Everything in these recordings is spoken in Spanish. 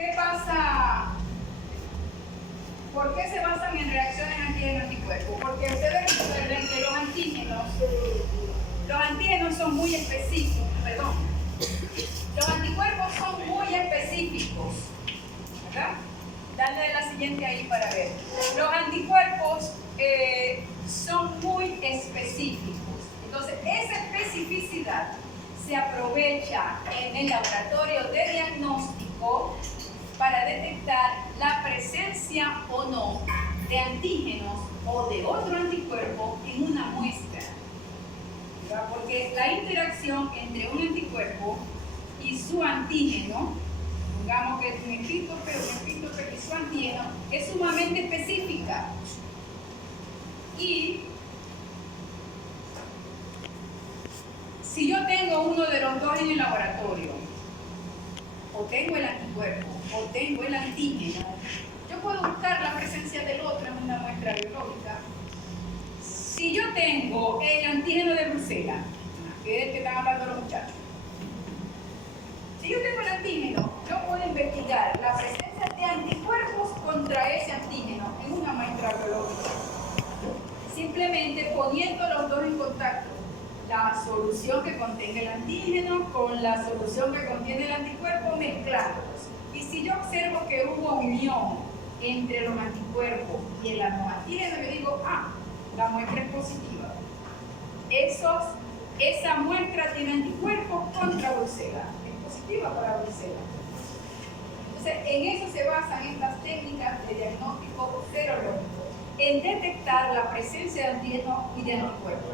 ¿Qué pasa? ¿Por qué se basan en reacciones antígeno-anticuerpo? Porque ustedes recuerden que los antígenos son muy específicos, perdón. Los anticuerpos son muy específicos, ¿verdad? Dale la siguiente ahí para ver. Los anticuerpos son muy específicos. Entonces, esa especificidad se aprovecha en el laboratorio de diagnóstico para detectar la presencia o no de antígenos o de otro anticuerpo en una muestra. ¿Verdad? Porque la interacción entre un anticuerpo y su antígeno, digamos que es un epítope y su antígeno, es sumamente específica. Y si yo tengo uno de los dos en el laboratorio, o tengo el anticuerpo, o tengo el antígeno, yo puedo buscar la presencia del otro en una muestra biológica. Si yo tengo el antígeno de Bruselas, que es el que están hablando los muchachos, si yo tengo el antígeno, yo puedo investigar la presencia de anticuerpos contra ese antígeno en una muestra biológica. Simplemente poniendo los dos en contacto, la solución que contenga el antígeno con la solución que contiene el anticuerpo, mezclándolos. Y si yo observo que hubo unión entre los anticuerpos y el antígeno, yo digo, la muestra es positiva. Esa muestra tiene anticuerpos contra Bruselas. Positiva para Bruselas. Entonces, en eso se basan estas técnicas de diagnóstico serológico, en detectar la presencia de antígeno y de anticuerpos.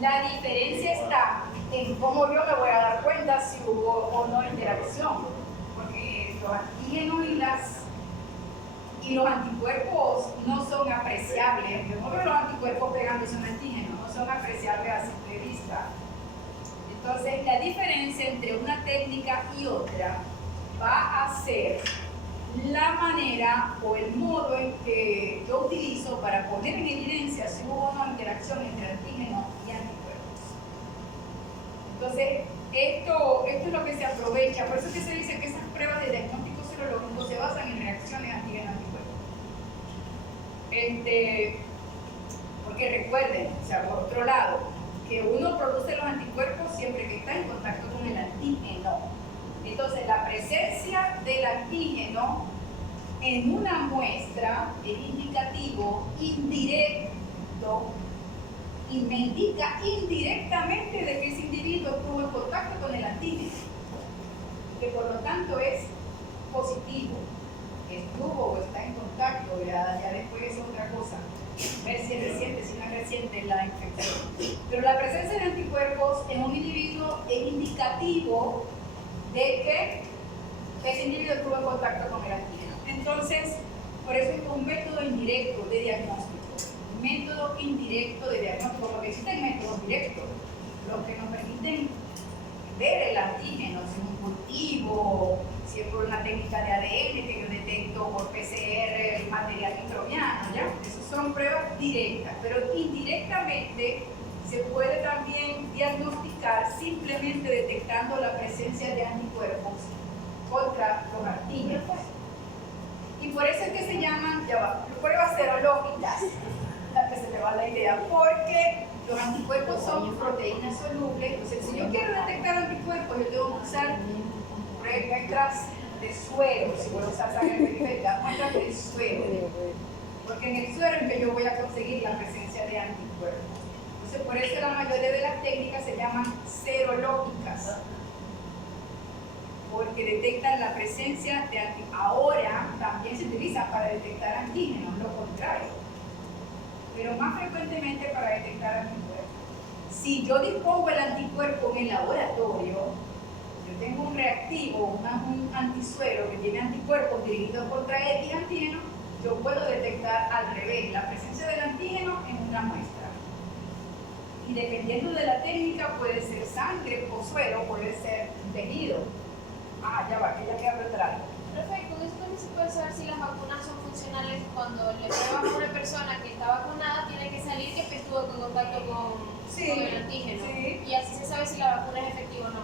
La diferencia está en cómo yo me voy a dar cuenta si hubo o no interacción, porque los antígenos y los anticuerpos no son apreciables. Yo no veo los anticuerpos pegándose a un antígeno, no son apreciables a simple vista. Entonces, la diferencia entre una técnica y otra va a ser la manera o el modo en que yo utilizo para poner en evidencia si hubo una interacción entre antígenos y anticuerpos. Entonces, esto es lo que se aprovecha. Por eso es que se dice que esas pruebas de diagnóstico serológico se basan en reacciones antígeno-anticuerpos. Porque recuerden, o sea, por otro lado, que uno produce los anticuerpos siempre que está en contacto con el antígeno. Entonces, la presencia del antígeno en una muestra es indicativo indirecto y me indica indirectamente de que ese individuo estuvo en contacto con el antígeno, que por lo tanto es positivo. Estuvo o está en contacto, ya después es otra cosa. Ver si es reciente, si no es reciente la infección. Pero la presencia de anticuerpos en un individuo es indicativo de que ese individuo estuvo en contacto con el antígeno. Entonces, por eso es un método indirecto de diagnóstico. Método indirecto de diagnóstico, porque existen métodos directos, los que nos permiten ver el antígeno, si es un cultivo, si es por una técnica de ADN que yo detecto por PCR el material microbiano, ¿ya? Esas son pruebas directas, pero indirectamente se puede también diagnosticar simplemente detectando la presencia de anticuerpos contra los antígenos. Y por eso es que se llaman pruebas serológicas, que se me va la idea, porque los anticuerpos son proteínas solubles. Entonces, si yo quiero detectar anticuerpos, yo tengo que usar muestras de suero, si voy a usar sangre periférica, muestras de suero, porque en el suero es que yo voy a conseguir la presencia de anticuerpos. Entonces, por eso la mayoría de las técnicas se llaman serológicas, porque detectan la presencia de anticuerpos. Ahora también se utiliza para detectar antígenos, lo contrario, pero más frecuentemente para detectar anticuerpos. Si yo dispongo el anticuerpo en el laboratorio, yo tengo un reactivo, un antisuero que tiene anticuerpos dirigidos contra X antígeno, yo puedo detectar al revés la presencia del antígeno en una muestra. Y dependiendo de la técnica, puede ser sangre o suero, puede ser tejido. Ya va, que ya queda atrás. Profe, con eso también se puede saber si las vacunas son funcionales. Cuando le pruebas a una persona que está vacunada, tiene que salir que estuvo en contacto con el antígeno. Sí. Y así se sabe si la vacuna es efectiva o no.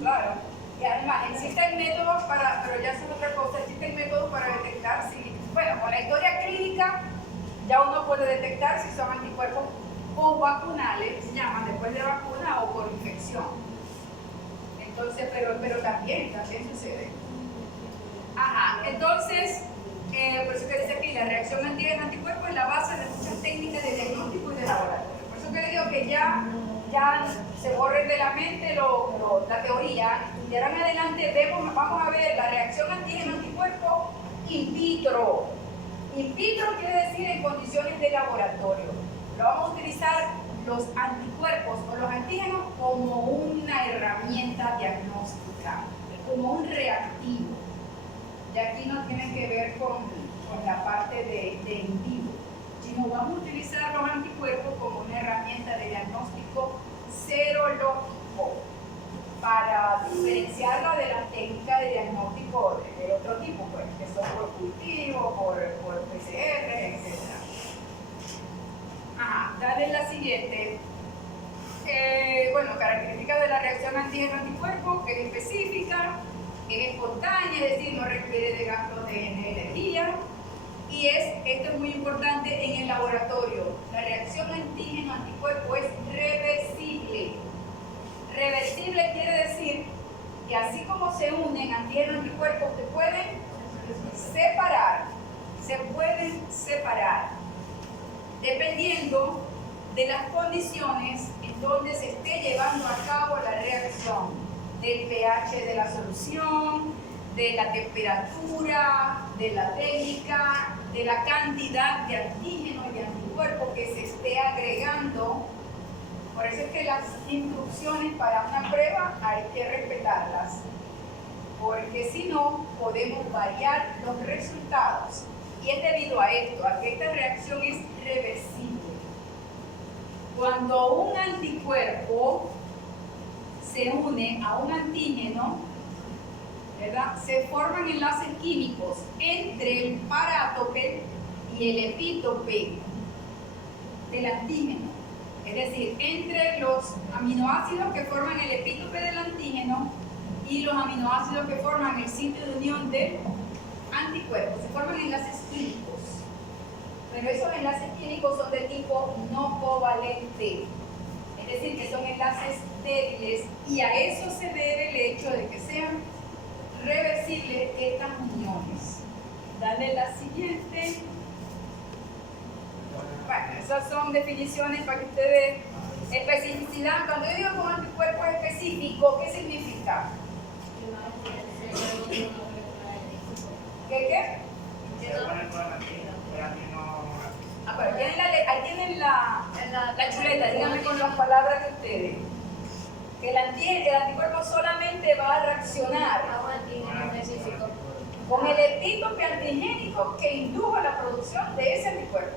Claro. Y además existen métodos para, pero ya eso es otra cosa, existen métodos para detectar si, bueno, con la historia clínica ya uno puede detectar si son anticuerpos postvacunales, se llaman después de vacuna o por infección. Entonces, pero también sucede. Ajá, entonces, por eso que dice aquí, la reacción antígeno-anticuerpo es la base de muchas técnicas de diagnóstico y de laboratorio. Por eso que le digo que ya se borre de la mente la teoría, y ahora en adelante vamos a ver la reacción antígeno-anticuerpo in vitro. In vitro quiere decir en condiciones de laboratorio. Lo vamos a utilizar los anticuerpos o los antígenos como una herramienta diagnóstica, como un reactivo. Y aquí no tiene que ver con la parte de in vivo, sino vamos a utilizar los anticuerpos como una herramienta de diagnóstico serológico para diferenciarla de las técnicas de diagnóstico de otro tipo, pues, que son por cultivo, por PCR, etc. Ajá, dale la siguiente. Bueno, características de la reacción antígeno-anticuerpo, que es específica, es espontánea, es decir, no requiere de gastos de energía. Y esto es muy importante en el laboratorio. La reacción antígeno-anticuerpo es reversible. Reversible quiere decir que así como se unen antígeno y anticuerpos, se pueden separar dependiendo de las condiciones en donde se esté llevando a cabo la reacción, del pH de la solución, de la temperatura, de la técnica, de la cantidad de antígeno y de anticuerpo que se esté agregando. Por eso es que las instrucciones para una prueba hay que respetarlas, porque si no podemos variar los resultados. Y es debido a esto, a que esta reacción es reversible. Cuando un anticuerpo se une a un antígeno, ¿verdad?, se forman enlaces químicos entre el parátope y el epítope del antígeno. Es decir, entre los aminoácidos que forman el epítope del antígeno y los aminoácidos que forman el sitio de unión del anticuerpo. Se forman enlaces químicos. Pero esos enlaces químicos son de tipo no covalente. Es decir, que son enlaces débiles, y a eso se debe el hecho de que sean reversibles estas uniones. Dale la siguiente. Bueno, esas son definiciones para que ustedes, especificidad. Cuando yo digo que un anticuerpo es específico, ¿qué significa? ¿Qué? Pero ahí tienen la chuleta, díganme con las palabras de ustedes. Que el anticuerpo solamente va a reaccionar con el epítope antigénico que indujo la producción de ese anticuerpo.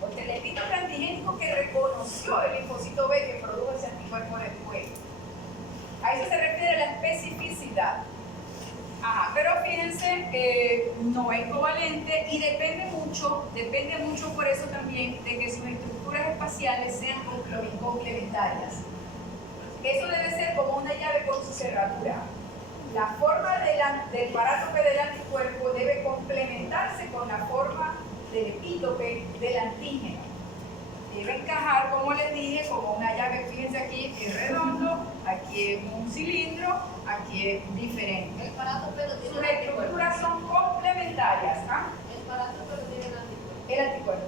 Porque el epítope antigénico que reconoció el linfocito B que produjo ese anticuerpo después. A eso se refiere la especificidad. Ajá, pero fíjense, no es covalente y depende mucho por eso también de que sus estructuras espaciales sean complementarias. Eso debe ser como una llave con su cerradura. La forma del parátope del anticuerpo debe complementarse con la forma del epítope del antígeno. Debe encajar, como les dije, como una llave. Fíjense, aquí es redondo, aquí es un cilindro, aquí es diferente. El parátope lo tiene Sus estructuras son complementarias. ¿Ah? El parátope lo tiene el anticuerpo. El anticuerpo.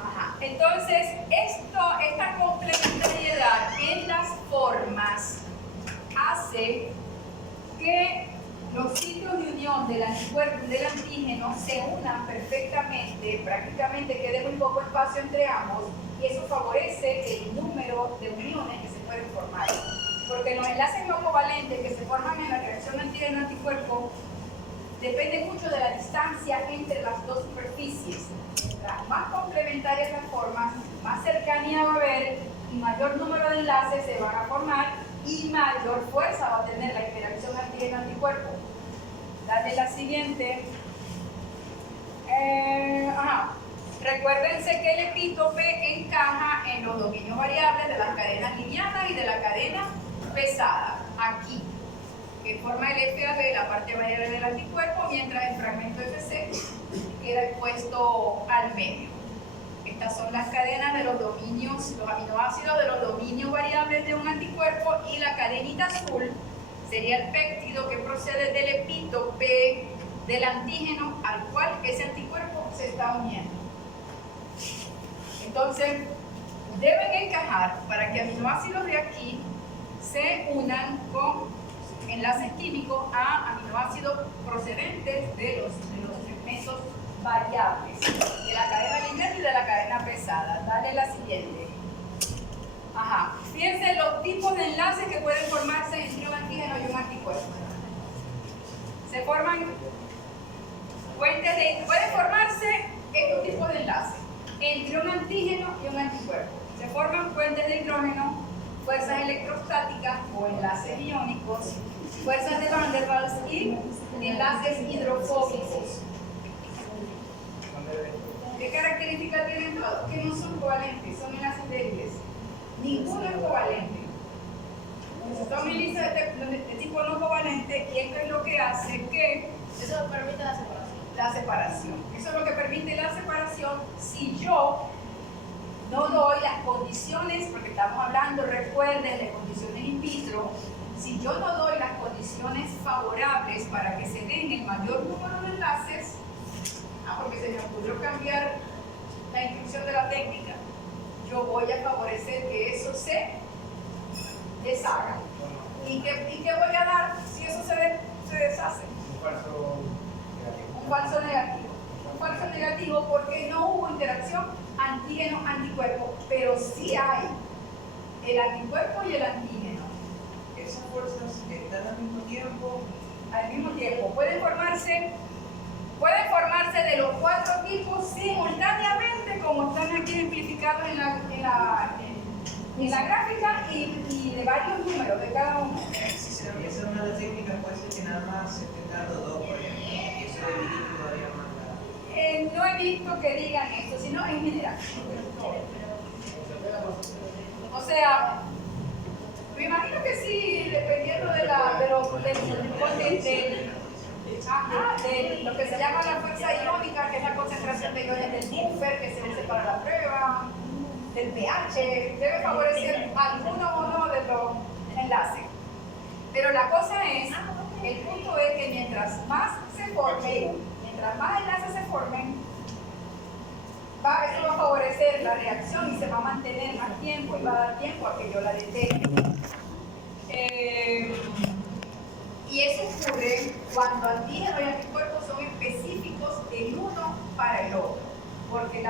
Ajá. Entonces, esta complementariedad en las formas hace que los sitios de unión del anticuerpo y del antígeno se unan perfectamente, prácticamente quede muy poco espacio entre ambos, y eso favorece el número de uniones que se pueden formar. Porque los enlaces no covalentes que se forman en la reacción antígeno-anticuerpo dependen mucho de la distancia entre las dos superficies. Mientras más complementarias las formas, más cercanía va a haber y mayor número de enlaces se van a formar y mayor fuerza va a tener la interacción antígeno-anticuerpo. Dale la siguiente. Recuérdense que el epítope encaja en los dominios variables de las cadenas livianas y de la cadena pesada. aquí, que forma el FAB, la parte variable del anticuerpo, mientras el fragmento FC queda expuesto al medio. Estas son las cadenas de los dominios, los aminoácidos de los dominios variables de un anticuerpo, y la cadenita azul sería el péptido que procede del epítope del antígeno al cual ese anticuerpo se está uniendo. Entonces, deben encajar para que aminoácidos de aquí se unan con enlaces químicos a aminoácidos procedentes de los segmentos variables, de la cadena lineal y de la cadena pesada. Dale la siguiente. Ajá. Fíjense los tipos de enlaces que pueden formarse entre un antígeno y un anticuerpo. Se forman pueden formarse estos tipos de enlaces entre un antígeno y un anticuerpo. Se forman puentes de hidrógeno, fuerzas electrostáticas o enlaces iónicos, fuerzas de Van der Waals y enlaces hidrofóbicos. ¿Qué características tienen todos? Que no son covalentes, son enlaces débiles. Ninguno es covalente. Son enlaces de tipo no covalente, y esto es lo que hace que Eso permite la separación. la separación. Eso es lo que permite la separación si yo no doy las condiciones, porque estamos hablando, recuerden, de condiciones in vitro. Si yo no doy las condiciones favorables para que se den el mayor número de enlaces, porque se me ocurrió cambiar la instrucción de la técnica, yo voy a favorecer que eso se deshaga. ¿Y qué voy a dar si eso se deshace? Un falso negativo. Un falso negativo porque no hubo interacción antígeno-anticuerpo, pero sí hay el anticuerpo y el antígeno. ¿Esas fuerzas están al mismo tiempo? Al mismo tiempo. Pueden formarse de los 4 tipos simultáneamente, como están aquí ejemplificados en la gráfica, y de varios números de cada uno. Si se empieza una de las técnicas, puede ser que nada más se estén dando 2, por ejemplo, y eso dividir todavía más la... No he visto que digan esto, sino en general. O sea, me imagino que sí, dependiendo de lo que se llama la fuerza iónica, que es la concentración de iones del buffer que se usa para la prueba, del pH, debe favorecer alguno o no de los enlaces. Pero la cosa es, el punto es que mientras más se formen, mientras más enlaces se formen, eso va a favorecer la reacción y se va a mantener más tiempo y va a dar tiempo a que yo la detecte. Y eso ocurre cuando antígenos y anticuerpos son específicos el uno para el otro, porque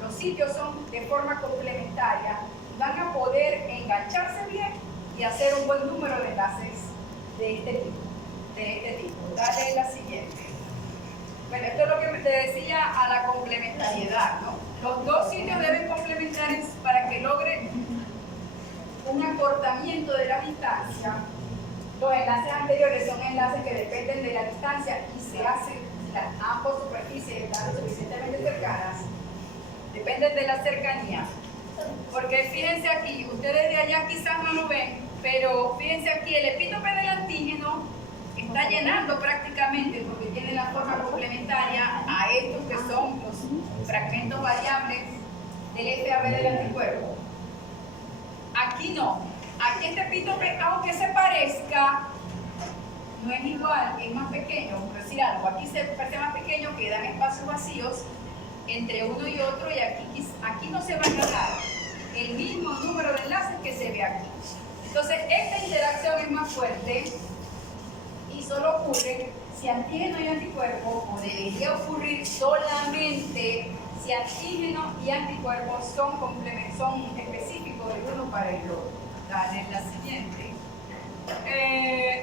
los sitios son de forma complementaria, van a poder engancharse bien y hacer un buen número de enlaces de este tipo. Dale la siguiente. Bueno, esto es lo que te decía a la complementariedad, ¿no? Los dos sitios deben complementar para que logren un acortamiento de la distancia. Los enlaces anteriores son enlaces que dependen de la distancia y se hacen, ambas superficies están suficientemente cercanas, dependen de la cercanía. Porque fíjense aquí, ustedes de allá quizás no lo ven, pero fíjense aquí, el epítope del antígeno está llenando prácticamente, porque tiene la forma complementaria a estos que son los fragmentos variables del FAB del anticuerpo. Aquí no. Aquí este epítope, aunque se parezca, no es igual, es más pequeño. Por decir algo, aquí se parece más pequeño, quedan espacios vacíos entre uno y otro, y aquí no se va a agarrar el mismo número de enlaces que se ve aquí. Entonces, esta interacción es más fuerte y solo ocurre si antígeno y anticuerpo, o debería ocurrir solamente si antígeno y anticuerpo son específicos el uno para el otro. Dale la siguiente.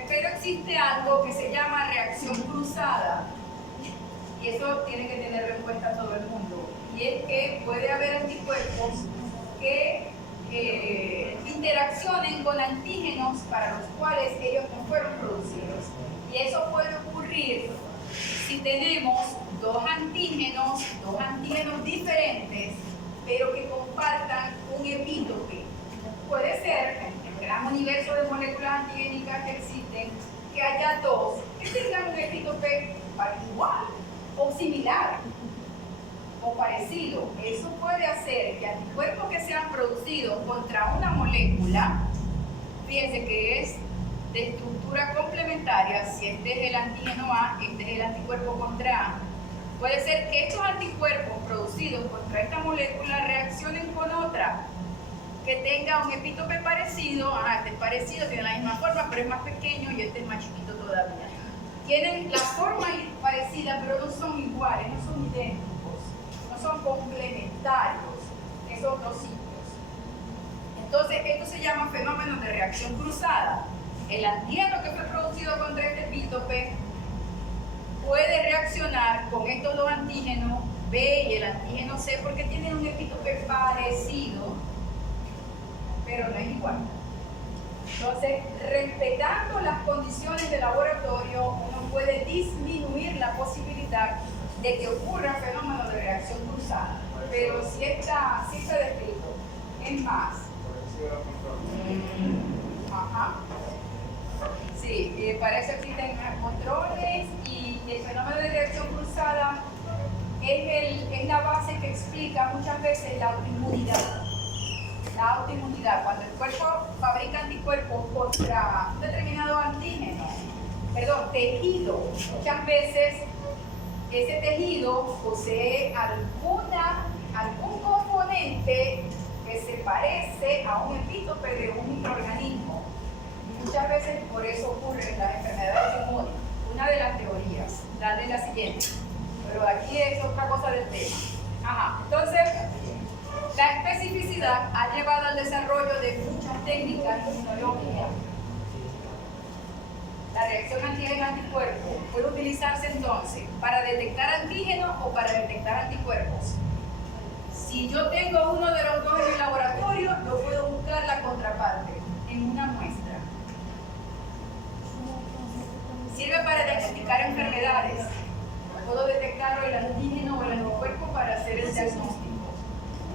Pero existe algo que se llama reacción cruzada, y eso tiene que tenerlo en cuenta todo el mundo, y es que puede haber anticuerpos que interaccionen con antígenos para los cuales ellos no fueron producidos, y eso puede ocurrir si tenemos dos antígenos diferentes, pero que compartan un epítope. Puede ser, en gran gran universo de moléculas antigénicas que existen, que haya dos que tengan un epítope igual o similar o parecido. Eso puede hacer que anticuerpos que sean producidos contra una molécula, fíjense que es de estructura complementaria, si este es el antígeno A, este es el anticuerpo contra A, puede ser que estos anticuerpos producidos contra esta molécula reaccionen con otra que tenga un epítope parecido. Este es parecido, tiene la misma forma, pero es más pequeño y este es más chiquito todavía. Tienen la forma parecida, pero no son iguales, no son idénticos, no son complementarios esos dos sitios. Entonces, esto se llama fenómeno de reacción cruzada. El antígeno que fue producido contra este epítope puede reaccionar con estos dos antígenos B y el antígeno C porque tienen un epítope parecido, pero no es igual. Entonces, respetando las condiciones de laboratorio, uno puede disminuir la posibilidad de que ocurra fenómeno de reacción cruzada. Pero si está descrito. Es más. Ajá. Sí, para eso existen controles y el fenómeno de reacción cruzada es la base que explica muchas veces la autoinmunidad. La autoinmunidad, cuando el cuerpo fabrica anticuerpos contra un determinado tejido, muchas veces ese tejido posee algún componente que se parece a un epítope de un microorganismo. Muchas veces por eso ocurren las enfermedades inmunes. Una de las teorías, dale la siguiente, pero aquí es otra cosa del tema. Entonces, la especificidad ha llevado al desarrollo de muchas técnicas inmunológicas. La reacción antígeno-anticuerpo puede utilizarse entonces para detectar antígenos o para detectar anticuerpos. Si yo tengo uno de los dos en el laboratorio, yo puedo buscar la contraparte en una muestra. Sirve para diagnosticar enfermedades. Puedo detectarlo el antígeno o el anticuerpo para hacer el diagnóstico.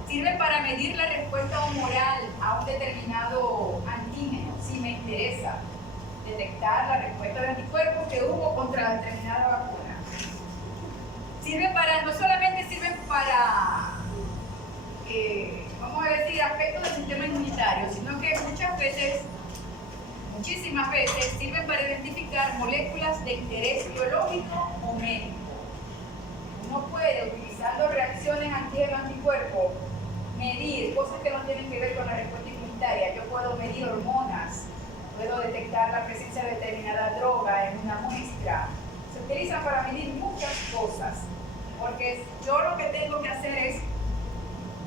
Sirve para medir la respuesta humoral a un determinado antígeno, si me interesa detectar la respuesta de anticuerpos que hubo contra determinada vacuna. No solamente sirve para, vamos a decir, aspectos del sistema inmunitario, sino que muchísimas veces sirven para identificar moléculas de interés biológico o médico. Uno puede, utilizando reacciones antígeno-anticuerpo, medir cosas que no tienen que ver con la respuesta inmunitaria. Yo puedo medir hormonas, puedo detectar la presencia de determinada droga en una muestra. Se utilizan para medir muchas cosas, porque yo lo que tengo que hacer es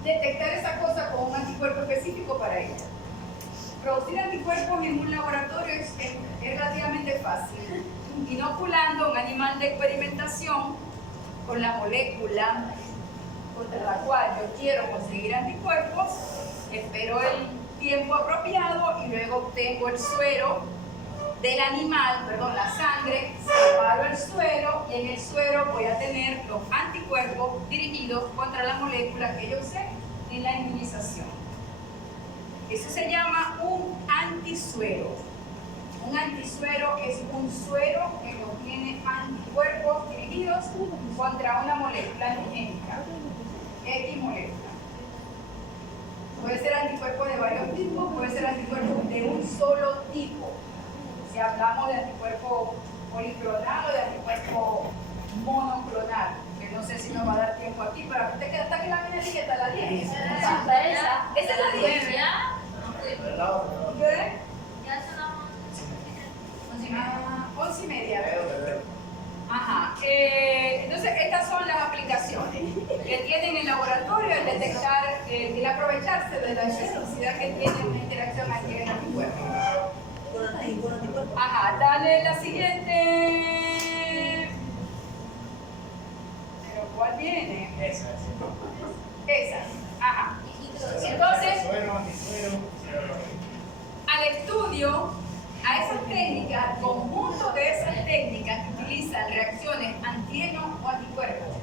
detectar esa cosa con un anticuerpo específico para ella. Producir anticuerpos en un laboratorio es relativamente fácil. Inoculando un animal de experimentación con la molécula contra la cual yo quiero conseguir anticuerpos, espero el tiempo apropiado y luego obtengo el suero del animal, la sangre, separo el suero y en el suero voy a tener los anticuerpos dirigidos contra la molécula que yo sé en la inmunización. Eso se llama un antisuero. Un antisuero es un suero que contiene anticuerpos dirigidos contra una molécula antigénica, X molécula. Puede ser anticuerpos de varios tipos, puede ser anticuerpos de un solo tipo. Si hablamos de anticuerpo policlonal o de anticuerpo monoclonal, que no sé si nos va a dar tiempo aquí, pero usted queda hasta que la viene dieta, la 10. Esa es la 10. ¿Qué? Ya son 11:30. Entonces, estas son las aplicaciones que tienen el laboratorio, el detectar, el aprovecharse de la especificidad que tiene una interacción antígeno-anticuerpo. Dale la siguiente. ¿Pero cuál viene? Esa. Entonces, al estudio, a esas técnicas, al conjunto de esas técnicas que utilizan reacciones antígeno o anticuerpos,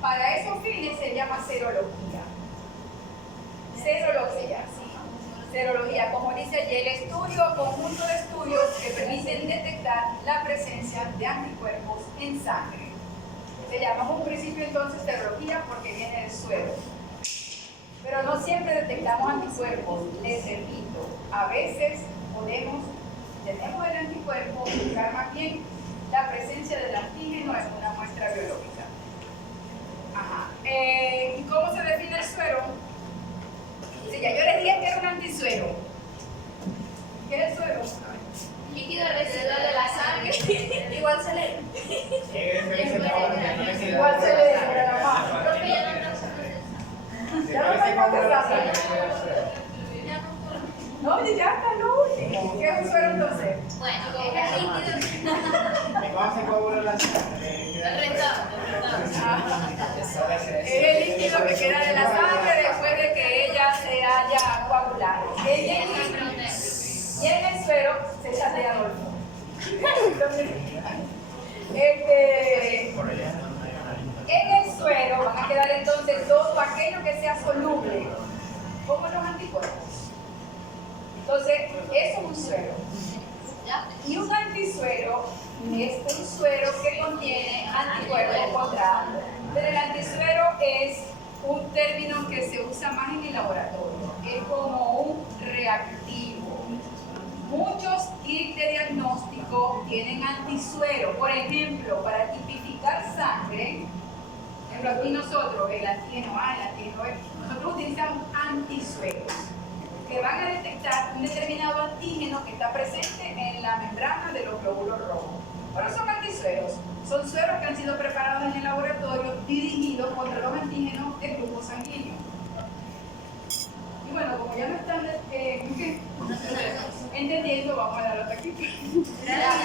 para esos fines se llama serología. Serología, como dice Dice allí el estudio o conjunto de estudios que permiten detectar la presencia de anticuerpos en sangre. Se llama un principio entonces serología porque viene del suero. Pero no siempre detectamos anticuerpos, les repito, a veces tenemos el anticuerpo, buscar más bien la presencia del antígeno en una muestra biológica. Ajá. ¿Y cómo se define el suero? O sea, ya yo les dije que era un antisuero. ¿Qué es el suero? Líquido residual de la sangre. Igual se lee. Igual se lee, pero la mano. Creo que ya no Ya no me contestaste. Ya no. No, ya está lo último. ¿Qué es un suero entonces? Bueno, es el líquido. Es el líquido que queda de la sangre después de que ella se haya coagulado. Y en el suero se chatea Adolfo. Entonces, en el suero van a quedar entonces todo aquello que sea soluble, como los anticuerpos. Entonces, eso es un suero. Y un antisuero es un suero que contiene anticuerpos contra. Pero el antisuero es un término que se usa más en el laboratorio. Es como un reactivo. Muchos kits de diagnóstico tienen antisuero. Por ejemplo, para tipificar sangre, por ejemplo, aquí nosotros, el antígeno A, el antígeno B, nosotros utilizamos antisueros que van a detectar un determinado antígeno que está presente en la membrana de los glóbulos rojos. Pero son antisueros. Son sueros que han sido preparados en el laboratorio dirigidos contra los antígenos del grupo sanguíneo. Y bueno, como ya no están entendiendo, vamos a dar hasta aquí.